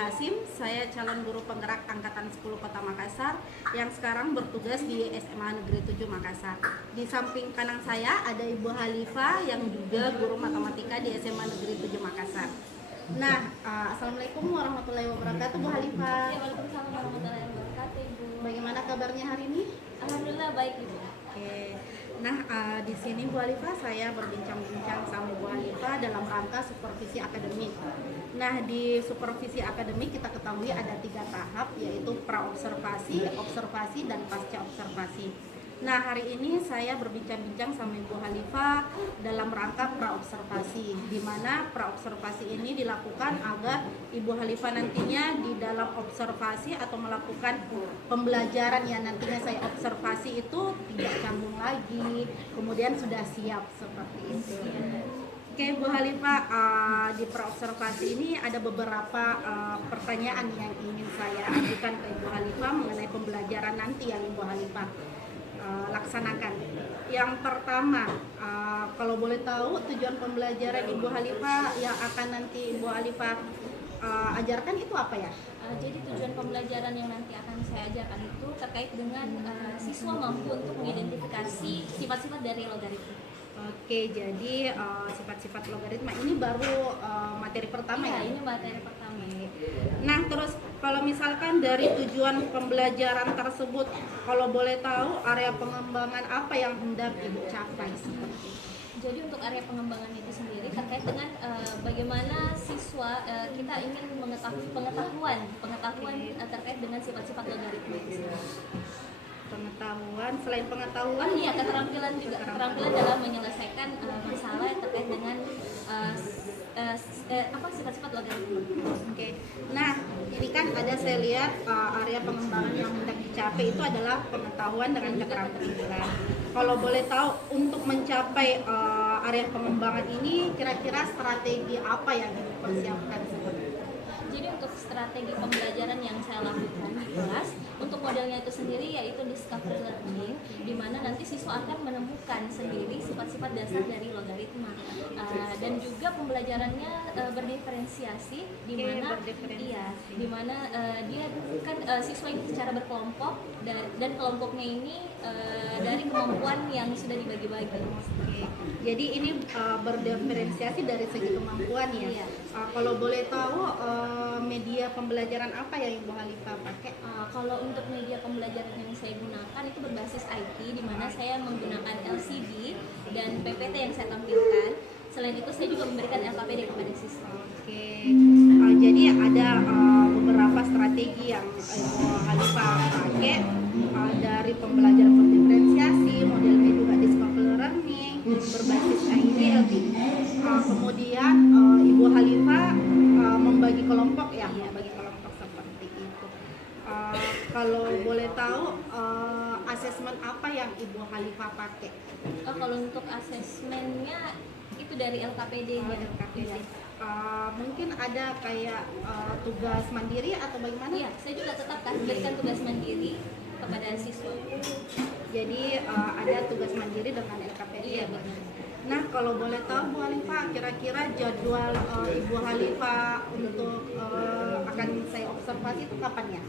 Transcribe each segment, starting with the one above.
Hasim, saya calon guru penggerak Angkatan 10 Kota Makassar yang sekarang bertugas di SMA Negeri 7 Makassar. Di samping kanan saya ada Ibu Halifah yang juga guru matematika di SMA Negeri 7 Makassar. Nah, Assalamualaikum warahmatullahi wabarakatuh, Bu Halifah. Ya, waalaikumsalam warahmatullahi wabarakatuh, Ibu. Bagaimana kabarnya hari ini? Alhamdulillah baik, Ibu. Oke. Nah, di sini Bu Halifah saya berbincang-bincang sama Bu Halifah dalam rangka supervisi akademik. Nah, di supervisi akademik kita ketahui ada 3 tahap, yaitu pra-observasi, observasi, dan pasca observasi. Nah, hari ini saya berbincang-bincang sama Ibu Halifah dalam rangka pra-observasi, di mana pra-observasi ini dilakukan agar Ibu Halifah nantinya di dalam observasi atau melakukan pembelajaran yang nantinya saya observasi itu tidak canggung lagi, kemudian sudah siap seperti itu. Oke, Bu Halifah, di pra-observasi ini ada beberapa pertanyaan yang ingin saya ajukan ke Ibu Halifah mengenai pembelajaran nanti yang Ibu Halifah laksanakan. Yang pertama, kalau boleh tahu tujuan pembelajaran Ibu Halifah yang akan nanti Ibu Halifah ajarkan itu apa ya? Jadi tujuan pembelajaran yang nanti akan saya ajarkan itu terkait dengan siswa mampu untuk mengidentifikasi sifat-sifat dari logaritma. Oke, jadi sifat-sifat logaritma ini baru materi pertama ya? Ini materi pertama. Nah, terus kalau misalkan dari tujuan pembelajaran tersebut, kalau boleh tahu area pengembangan apa yang hendak Ibu capai seperti itu? Jadi untuk area pengembangan itu sendiri terkait dengan bagaimana siswa kita ingin mengetahui pengetahuan terkait dengan sifat-sifat logaritma itu sendiri. Pengetahuan, selain pengetahuan, Iya, keterampilan juga, keterampilan dalam menyelesaikan masalah terkait dengan sifat-sifat logaritma. Oke. Nah, ini kan ada saya lihat area pengembangan yang hendak dicapai itu adalah pengetahuan dengan keterampilan. Kalau boleh tahu untuk mencapai area pengembangan ini kira-kira strategi apa yang dipersiapkan seperti itu? Jadi untuk strategi pembelajaran yang saya lakukan di kelas, untuk modelnya itu sendiri yaitu discovery learning, di mana nanti siswa akan menemukan sendiri sifat-sifat dasar dari logaritma. Dan juga pembelajarannya berdiferensiasi, di mana di mana dia kan siswa ini secara berkelompok dan kelompoknya ini dari kemampuan yang sudah dibagi-bagi. Oke. Jadi ini berdiferensiasi dari segi kemampuan ya. Iya. Kalau boleh tahu media pembelajaran apa yang Ibu Halifah pakai? Kalau untuk media pembelajaran yang saya gunakan itu berbasis IT, di mana saya menggunakan LCD dan PPT yang saya tampilkan. Selain itu saya juga memberikan LKPD kepada siswa. Oke. Jadi ada beberapa strategi yang Ibu Halifah pakai dari pembelajaran berdiferensiasi, modelnya juga discovery learning, berbasis IT, LCD. Kemudian Ibu Halifah membagi kelompok ya, membagi kelompok seperti itu. Kalau boleh tahu asesmen apa yang Ibu Halifah pakai? Kalau untuk asesmennya itu dari LKPD-nya. LKPD. Mungkin ada kayak tugas mandiri atau bagaimana? Iya, saya juga tetapkan berikan tugas mandiri kepada siswa. Jadi ada tugas mandiri dengan LKPD. Iya, benar. Nah, kalau boleh tahu Bu Halifah, kira-kira jadwal Ibu Halifah untuk akan saya observasi itu kapan ya?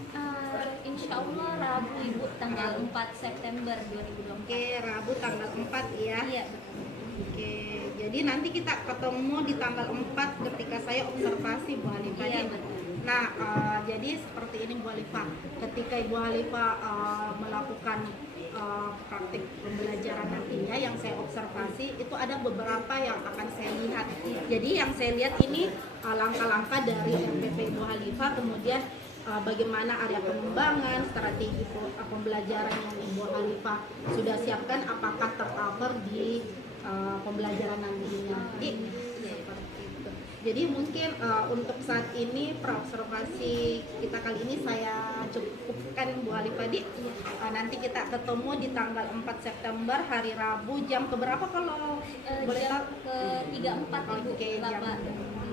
Insya Allah Rabu, Ibu, tanggal 4 September 2024. Oke, Rabu tanggal 4 ya. Iya, betul. Oke, jadi nanti kita ketemu di tanggal 4 ketika saya observasi Bu Halifah. Iya, betul. Nah, jadi seperti ini Bu Halifah, ketika Ibu Halifah melakukan praktik pembelajaran nantinya yang saya observasi, itu ada beberapa yang akan saya lihat. Jadi yang saya lihat ini langkah-langkah dari MPP Ibu Halifah, kemudian bagaimana area pengembangan, strategi pembelajaran yang Ibu Halifah sudah siapkan, apakah tercover di pembelajaran nantinya. Jadi mungkin untuk saat ini pra-observasi kita kali ini saya cukupkan Bu Halifah. Nanti kita ketemu di tanggal 4 September hari Rabu jam keberapa kalau boleh tahu? Ke 34 Ibu. Oke, jam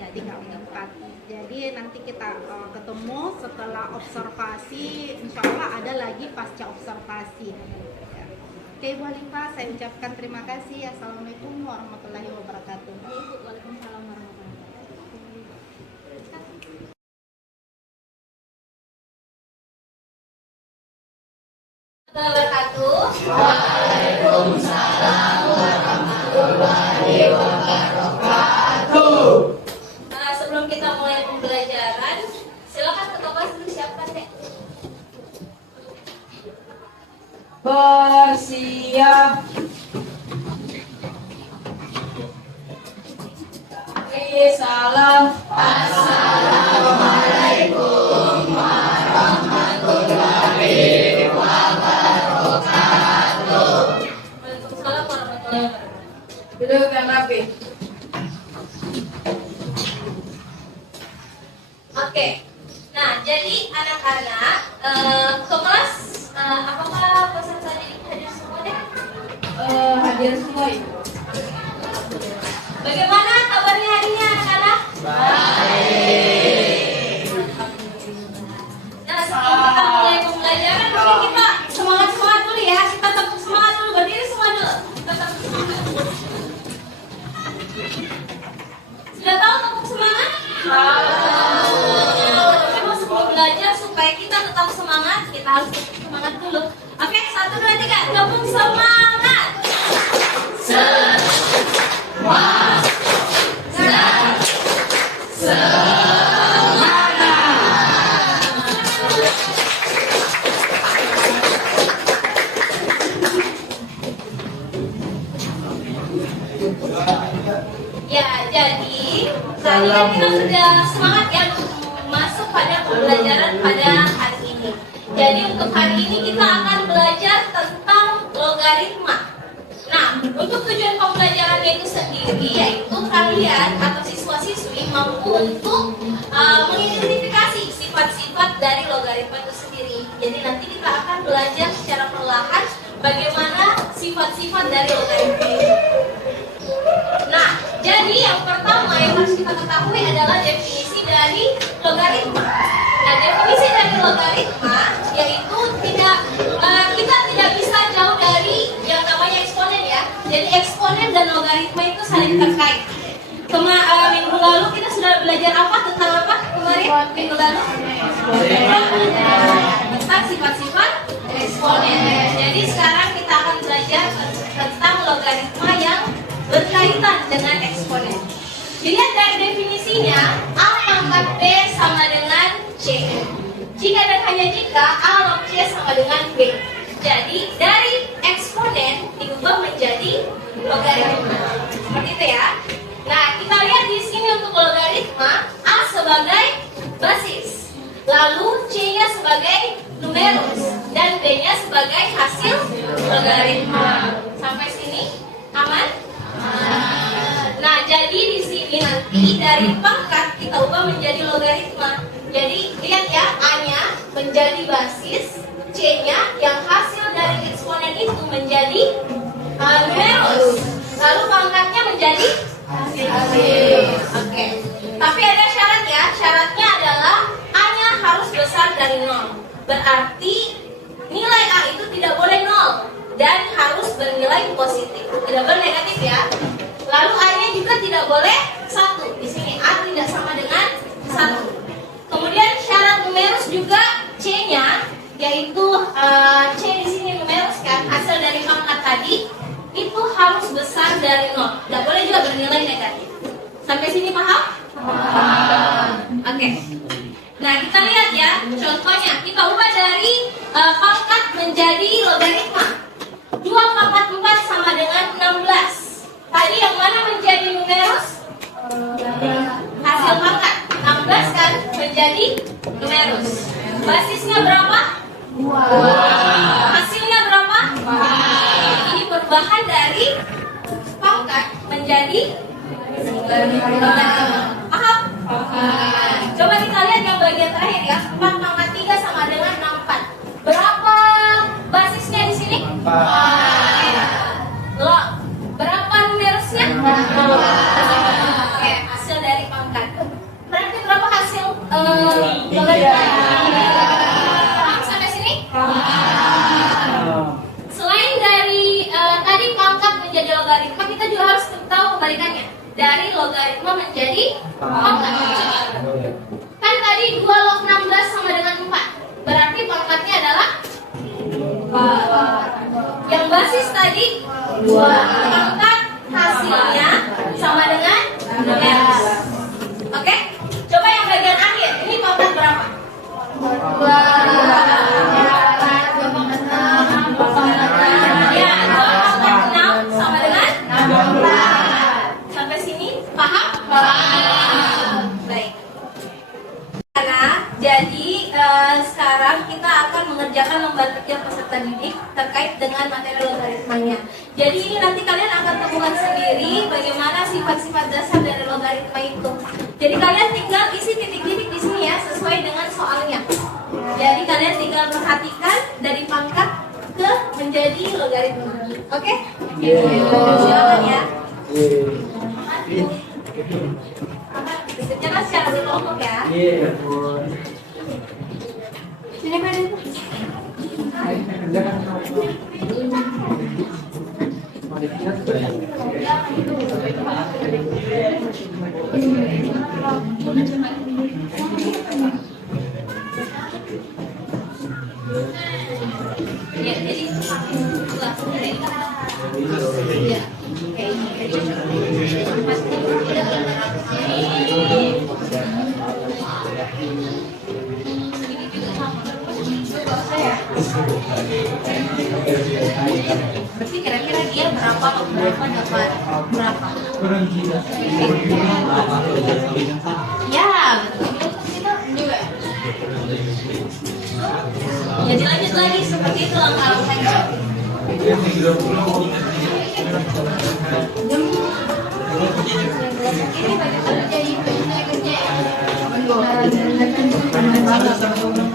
3.4. Jadi nanti kita ketemu setelah observasi, insya Allah ada lagi pasca observasi. Oke Bu Halifah, saya ucapkan terima kasih. Assalamualaikum warahmatullahi wabarakatuh. Waalaikumsalam warahmatullahi wabarakatuh. Sebelum kita mulai pembelajaran, silakan ketua kelas dulu siapkan deh. Bersiap. Salam. Waalaikumsalam warahmatullahi wabarakatuh. Duduk yang rapi. Oke. Nah, jadi anak-anak ke kelas apakah pesan tadi hadir semua deh? Hadir semua Ibu. Bagaimana kabarnya hari ini anak-anak? Nah, sebelum kita mulai pembelajaran, mungkin kita semangat-semangat dulu ya. Kita tepuk semangat dulu, berdiri semua dulu. Kita tepuk semangat. Sudah tahu tepuk semangat? Memang sebelum belajar supaya kita tetap semangat, kita harus tepuk semangat dulu. Oke, 1, 2, 3, tepuk semangat. Ya, jadi tadi kan kita sudah semangat ya masuk pada pembelajaran pada hari ini. Jadi untuk hari ini kita akan belajar tentang logaritma. Nah, untuk tujuan pembelajarannya itu sendiri yaitu kalian atau siswa-siswi mampu untuk mengidentifikasi sifat-sifat dari logaritma itu sendiri. Jadi nanti kita akan belajar secara perlahan bagaimana sifat-sifat dari logaritma itu. Nah, jadi yang pertama yang harus kita ketahui adalah definisi dari logaritma. Nah, definisi dari logaritma yaitu kita tidak bisa jauh dari yang namanya eksponen ya. Jadi eksponen dan logaritma itu saling terkait. Minggu lalu kita sudah belajar apa tentang apa kemarin? Minggu lalu tentang sifat-sifat eksponen. Jadi sekarang kita akan belajar tentang logaritma yang berkaitan dengan eksponen. Dilihat dari definisinya, A pangkat B sama dengan C. Jika dan hanya jika A log C sama dengan B. Jadi dari eksponen diubah menjadi logaritma. Seperti itu ya. Nah, kita lihat di sini untuk logaritma A sebagai basis, lalu C-nya sebagai numerus dan B-nya sebagai hasil logaritma. Sampai sini aman? Nah, jadi di sini nanti dari pangkat kita ubah menjadi logaritma. Jadi lihat ya, A-nya menjadi basis, C-nya yang hasil dari eksponen itu menjadi numerus, lalu pangkatnya menjadi hasil. Oke. Tapi ada syarat ya. Syaratnya adalah A-nya harus besar dari 0. Berarti nilai A itu tidak boleh 0 dan harus bernilai positif. Tidak boleh negatif ya. Lalu A-nya juga tidak boleh 1. Di sini A tidak sama dengan 1. Kemudian syarat numerus juga C-nya yaitu C di sini numerus kan, hasil dari pangkat tadi itu harus besar dari 0. Tidak boleh juga bernilai negatif. Sampai sini paham? Paham. Oke. Nah, kita lihat ya contohnya. Kita ubah dari pangkat menjadi logaritma. 2 pangkat 4 sama dengan 16. Tadi yang mana menjadi numerus? Hasil pangkat 16 kan menjadi numerus. Basisnya berapa? 2. Hasilnya berapa? 4. Ini perubahan dari pangkat menjadi logaritma. Paham? Coba kita lihat yang bagian terakhir ya. 4 pangkat 3 sama dengan 64. Berapa basisnya di sini? 4. Loh, berapa numerusnya? 4. Oke, hasil dari pangkat. Berarti berapa hasil logaritma? Paham sampai sini? Selain dari tadi pangkat menjadi logaritma, kita juga harus tahu kebalikannya. Dari logaritma menjadi pangkat. Kan tadi 2 log 16 sama dengan 4. Berarti pangkatnya adalah 4. Yang basis tadi 2 pangkat hasilnya sama dengan X. Oke? Coba yang bagian akhir. Ini pangkat berapa? 2 pangkat 6. Ya, 2 pangkat 6 sama dengan 64. Sampai sini paham? Paham. Baik. Jadi sekarang kita akan mengerjakan lembar kerja peserta didik terkait dengan materi logaritmanya. Jadi ini nanti kalian akan temukan sendiri bagaimana sifat-sifat dasar dari logaritma itu. Jadi kalian tinggal isi titik-titik di sini ya sesuai dengan soalnya. Jadi kalian tinggal perhatikan dari pangkat ke menjadi logaritma. Oke? Silakan ya. Kerjakan secara berkelompok ya. Sini pada itu. Ya, jadi ya. Berarti kira-kira dia berapa dapat berapa? Ya, betul. Juga. Ya dilanjut lagi seperti itu langkah-langkahnya. Ini bagaimana jadi kerja?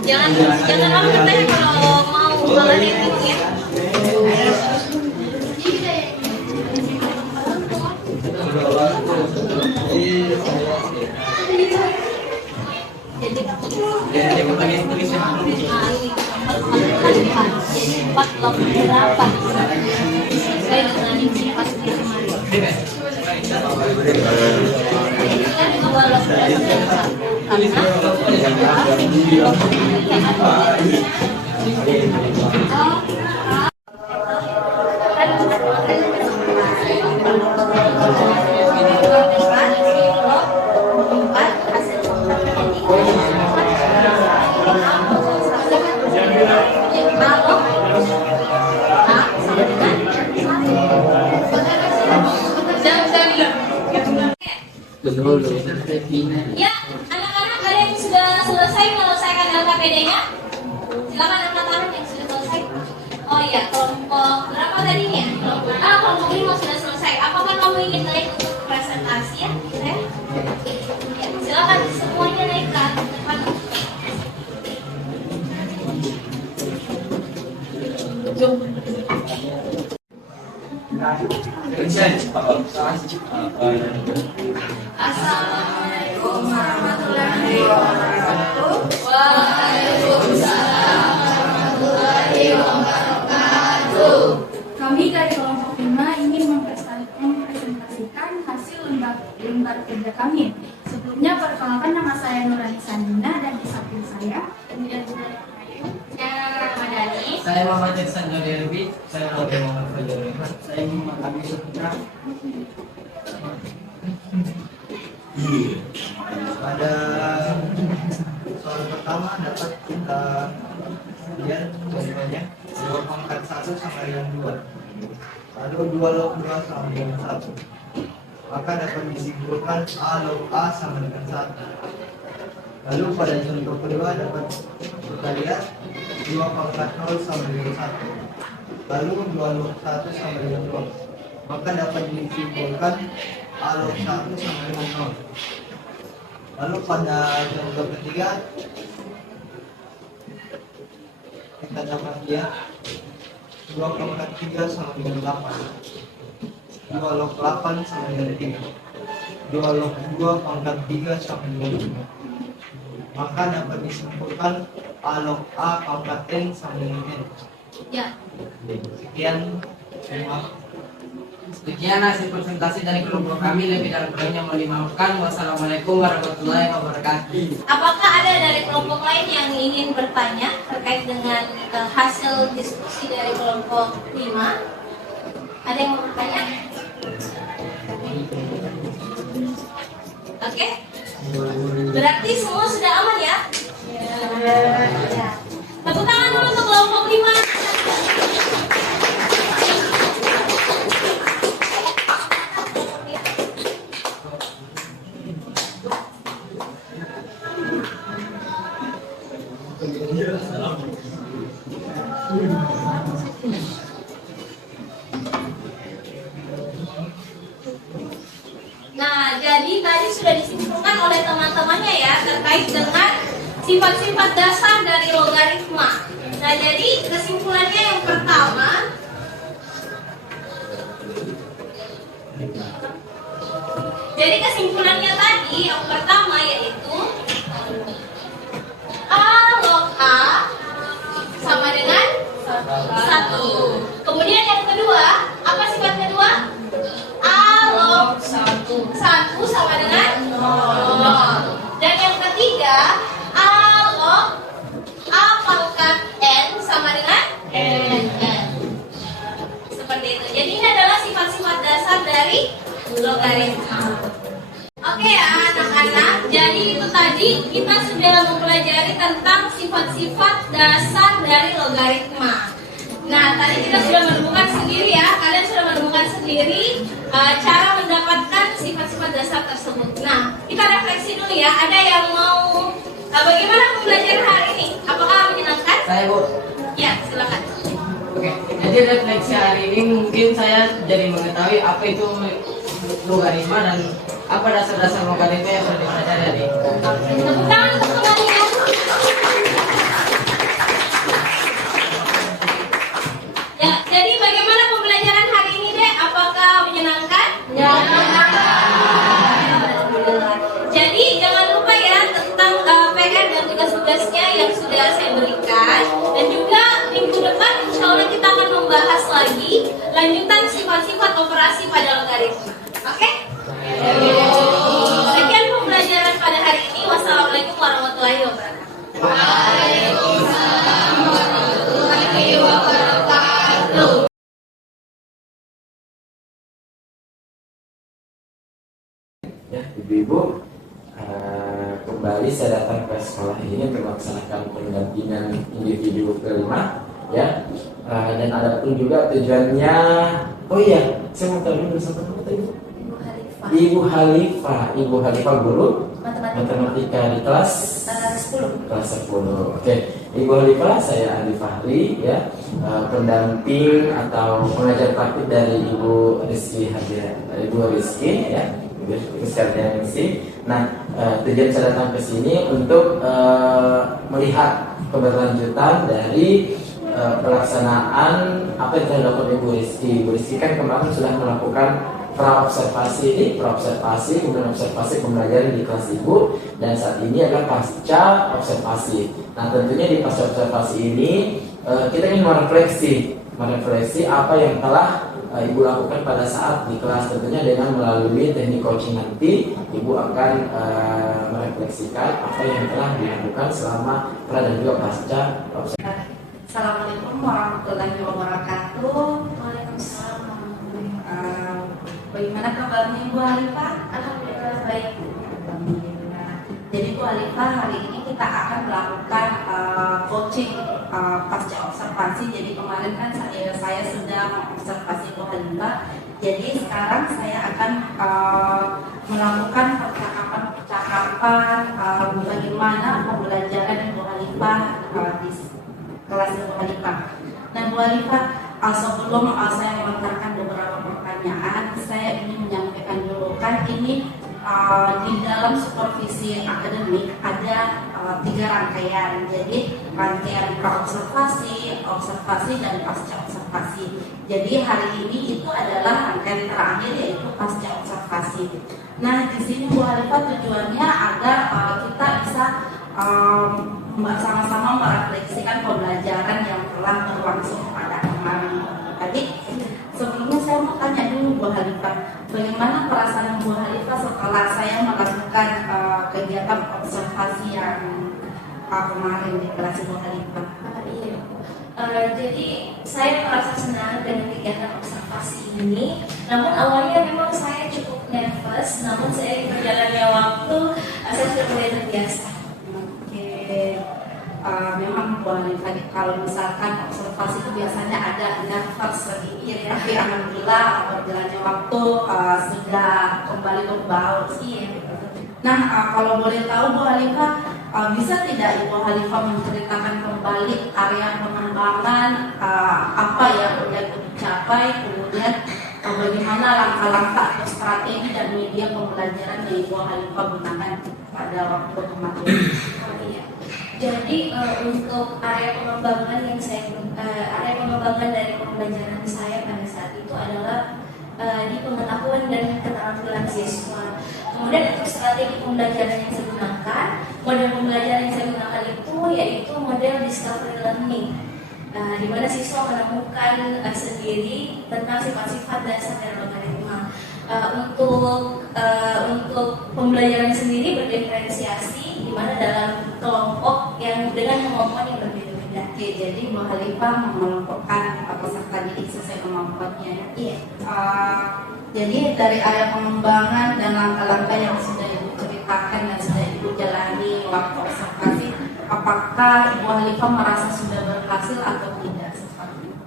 Jangan malu katanya kalau mau kalian itu ya. Jadi 4 log berapa? Sesuai dengan sifat kemarin. Kan 2 log berapa? Ya, anak-anak kalian sudah selesai menyelesaikan LKPD-nya? Silakan angkat tangan yang sudah selesai. Oh iya, kelompok berapa tadinya? Kelompok 5 sudah selesai. Apakah kamu ingin naik untuk presentasi ya? Ya, silakan semuanya naik ke depan. Assalamualaikum warahmatullahi wabarakatuh. Waalaikumsalam warahmatullahi wabarakatuh. Kami dari kelompok 5 ingin mempresentasikan hasil lembar kerja kami. Sebelumnya perkenalkan, nama saya Nurani Sandina dan di samping saya kemudian juga Saya Muhammad Jackson Jodherbi, saya Muhammad Fajar Rahman, saya Muhammad Abi Sutra. Pada soal pertama dapat kita lihat contohnya 2 pangkat 1 sama dengan 2, lalu 2 log 2 sama dengan 1, maka dapat disimpulkan A log A sama dengan 1. Lalu pada contoh kedua dapat kita lihat 2 pangkat 0 sama dengan 1, lalu 2 log 1 sama dengan 0, maka dapat disimpulkan A log 1 sama dengan 0. Lalu pada contoh ketiga kita dapat lihat 2 pangkat 3 sama dengan 8, 2 log 8 sama dengan 3, 2 log 2 pangkat 3 sama dengan 5, maka dapat disimpulkan A log A pangkat N sama dengan N. Ya. Sekian, terima kasih. Sekian hasil presentasi dari kelompok kami. Lebih dan kurangnya mohon dimaafkan. Wassalamualaikum warahmatullahi wabarakatuh. Apakah ada dari kelompok lain yang ingin bertanya terkait dengan hasil diskusi dari kelompok 5? Ada yang mau bertanya? Oke. Berarti semua sudah aman ya? Ya. Tepuk tangan dulu untuk kelompok 5. Nah, jadi tadi sudah disimpulkan oleh teman-temannya ya terkait dengan sifat-sifat dasar dari logaritma. Nah, jadi kesimpulannya yang pertama, jadi kesimpulannya tadi yang pertama yaitu A log A sama dengan 1. Kemudian yang kedua, apa sifat kedua? A log 1 sama dengan 0. Dan yang ketiga, A log A pangkat N sama dengan N. Seperti itu. Jadi ini adalah sifat-sifat dasar dari logaritma. Oke ya anak-anak, jadi itu tadi kita sudah mempelajari tentang sifat-sifat dasar dari logaritma. Nah, tadi kita sudah menemukan sendiri ya, kalian sudah menemukan sendiri cara mendapatkan sifat-sifat dasar tersebut. Nah, kita refleksi dulu ya, ada yang mau bagaimana pembelajaran hari ini? Apakah menyenangkan? Saya Bu. Ya, silakan. Oke, jadi refleksi hari ini mungkin saya jadi mengetahui apa itu logaritma dan apa dasar-dasar logaritma yang sudah dipelajari tadi. Tepuk tangan untuk semuanya. Ya, jadi bagaimana pembelajaran hari ini deh? Apakah menyenangkan? Ya. Jadi jangan lupa ya tentang PR dan tugas-tugasnya yang sudah saya berikan, dan juga minggu depan insya Allah kita akan membahas lagi lanjutan sifat-sifat operasi pada logaritma. Oke? Sekian pembelajaran pada hari ini. Wassalamualaikum warahmatullahi wabarakatuh. Waalaikumsalam warahmatullahi wabarakatuh. Ya, Ibu-ibu, kembali saya datang ke sekolah ini untuk melaksanakan pendampingan individu kelima, ya. Dan ada pun juga tujuannya. Oh iya, saya mau tahu dulu sama tadi. Ibu Halifah guru matematika di kelas 10. Kelas 10. Oke. Ibu Halifah, saya Andi Fahri ya, pendamping atau pengajar praktik dari Ibu Rizky Hadir. Ibu Rizky ya. Nah, tujuan saya datang ke sini untuk melihat keberlanjutan dari pelaksanaan apa yang telah dilakukan Ibu Rizky. Ibu Rizky kan kemarin sudah melakukan praobservasi, kemudian observasi pembelajaran di kelas Ibu, dan saat ini adalah pasca observasi. Nah, tentunya di pasca observasi ini kita ingin merefleksi apa yang telah Ibu lakukan pada saat di kelas. Tentunya dengan melalui teknik coaching nanti Ibu akan merefleksikan apa yang telah dilakukan selama pra dan juga pasca observasi. Assalamualaikum warahmatullahi wabarakatuh. Waalaikumsalam. Bagaimana kabarnya Ibu Halifah? Alhamdulillah baik. Alhamdulillah. Jadi Bu Halifah, hari ini kita akan melakukan coaching pasca observasi. Jadi kemarin kan saya sudah mengobservasi Bu Halifah. Jadi sekarang saya akan melakukan percakapan bagaimana pembelajaran Bu Halifah di kelas Bu Halifah. Nah Bu Halifah, sebelum saya melontarkan beberapa pertanyaan, saya ingin menyampaikan dulu kan ini di dalam supervisi akademik ada 3 rangkaian. Jadi rangkaian praobservasi, observasi, dan pasca observasi. Jadi hari ini itu adalah rangkaian terakhir yaitu pasca observasi. Nah di sini Bu Halifah tujuannya agar kita bisa sama-sama merefleksikan pembelajaran yang telah berlangsung pada kemarin. Tadi sebelumnya saya mau tanya dulu Bu Khalifah. Bagaimana perasaan Bu Khalifah setelah saya melakukan kegiatan observasi yang kemarin di kelas Bu Khalifah? Iya. Jadi saya merasa senang dengan kegiatan observasi ini. Namun awalnya memang saya cukup nervous. Namun saya berjalannya waktu saya sudah mulai terbiasa. Oke. Memang Bu Khalifah kalau misalkan observasi itu biasanya ada nervous sedikit, tapi alhamdulillah berjalannya waktu sudah kembali berbaur. Iya. Nah, kalau boleh tahu Bu Khalifah, bisa tidak Ibu Khalifah menceritakan kembali area pengembangan apa yang sudah dicapai, kemudian bagaimana langkah-langkah atau strategi dan media pembelajaran yang Ibu Khalifah gunakan pada waktu kemarin? Oh, iya. Jadi untuk area pengembangan area pengembangan dari pembelajaran saya pada saat itu adalah di pengetahuan dan keterampilan siswa. Kemudian untuk strategi pembelajaran yang saya gunakan, model pembelajaran yang saya gunakan itu yaitu model discovery learning, di mana siswa menemukan sendiri tentang sifat-sifat dasar dari logaritma. Untuk pembelajaran sendiri berdiferensiasi, di mana dalam kelompok yang dengan kemampuan yang berbeda-beda. Oke, jadi Bu Khalifah mengelompokkan peserta didik sesuai kemampuannya. Iya. Jadi dari area pengembangan dan langkah-langkah yang sudah Ibu ceritakan dan sudah Ibu jalani waktu observasi, apakah Ibu Khalifah merasa sudah berhasil atau tidak?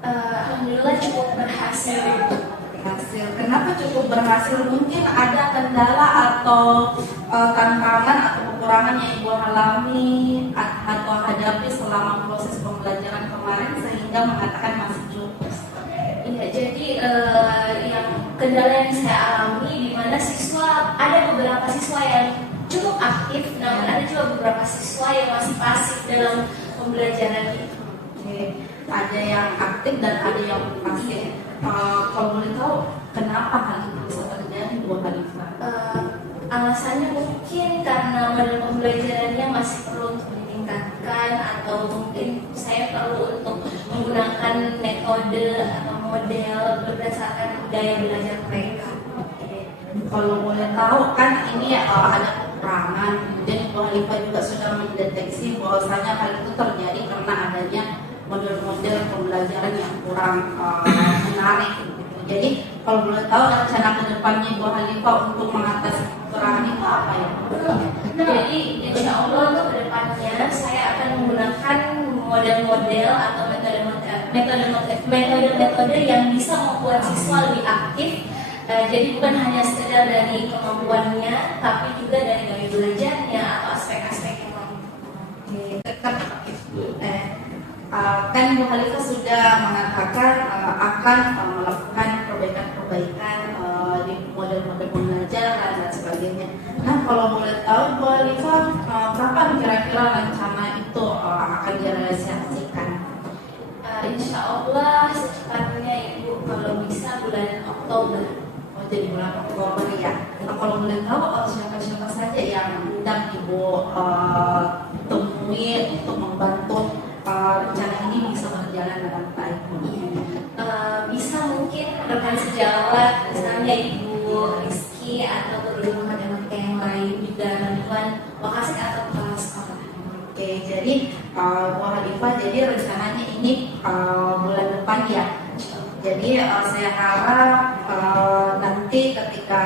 Alhamdulillah cukup berhasil. Berhasil. Kenapa cukup berhasil? Mungkin ada kendala atau tantangan atau kekurangan yang Ibu alami atau hadapi selama proses pembelajaran kemarin sehingga mengatakan masih cukup. Iya, jadi yang kendala yang saya alami di mana siswa, ada beberapa siswa yang cukup aktif, namun ada juga beberapa siswa yang masih pasif dalam pembelajaran itu. Oke. Ada yang aktif dan ada yang pasif. Kalau boleh tahu kenapa hal itu bisa terjadi Bu Khalifah? Alasannya mungkin karena model pembelajarannya masih perlu untuk ditingkatkan, atau mungkin saya perlu untuk menggunakan metode atau model berdasarkan gaya belajar mereka. Kalau boleh tahu kan ini ada kekurangan, kemudian Bu Khalifah juga sudah mendeteksi bahwasanya hal itu terjadi karena adanya model-model pembelajaran yang kurang menarik. Jadi kalau boleh tahu rencana kedepannya Bu Khalifah untuk mengatasi kekurangan itu apa ya? Jadi insya Allah untuk kedepannya saya akan menggunakan model-model atau metode-metode yang bisa membuat siswa lebih aktif. Jadi bukan hanya sekedar dari kemampuannya, tapi juga dari gaya belajarnya atau aspek-aspek yang lain. Kan Bu Khalifah sudah mengatakan akan melakukan perbaikan-perbaikan di model-model pembelajaran dan sebagainya. Nah, kalau boleh tahu Bu Khalifah kapan kira-kira rencana itu akan direalisasikan? Insya Allah secepatnya Ibu, kalau bisa bulan Oktober. Oh, jadi bulan Oktober ya. Nah, kalau boleh tahu siapa-siapa saja yang hendak Ibu temui untuk membantu rencana ini bisa berjalan dengan baik. Bisa mungkin rekan sejawat, misalnya Ibu Rizky atau guru matematika yang lain juga bantuan lokasi atau kepala sekolah. Oke, jadi Bu Khalifah, jadi rencananya ini bulan depan ya. Jadi saya harap nanti ketika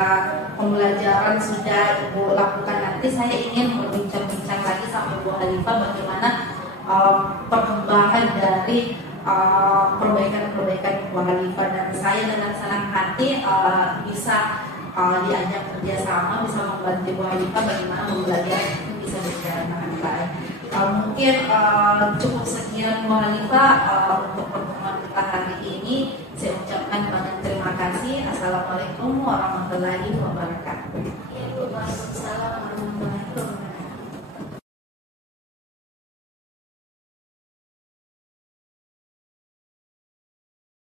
pembelajaran sudah Ibu lakukan nanti, saya ingin berbincang-bincang lagi sama Bu Khalifah bagaimana perkembangan dari perbaikan-perbaikan Bu Khalifah, dan saya dengan senang hati bisa diajak kerjasama, bisa membantu Bu Khalifah bagaimana pembelajaran itu bisa berjalan dengan baik. Mungkin cukup sekian Bu Khalifah untuk pertemuan kita hari ini. Saya ucapkan banyak terima kasih. Assalamualaikum warahmatullahi wabarakatuh. Ya, Bu,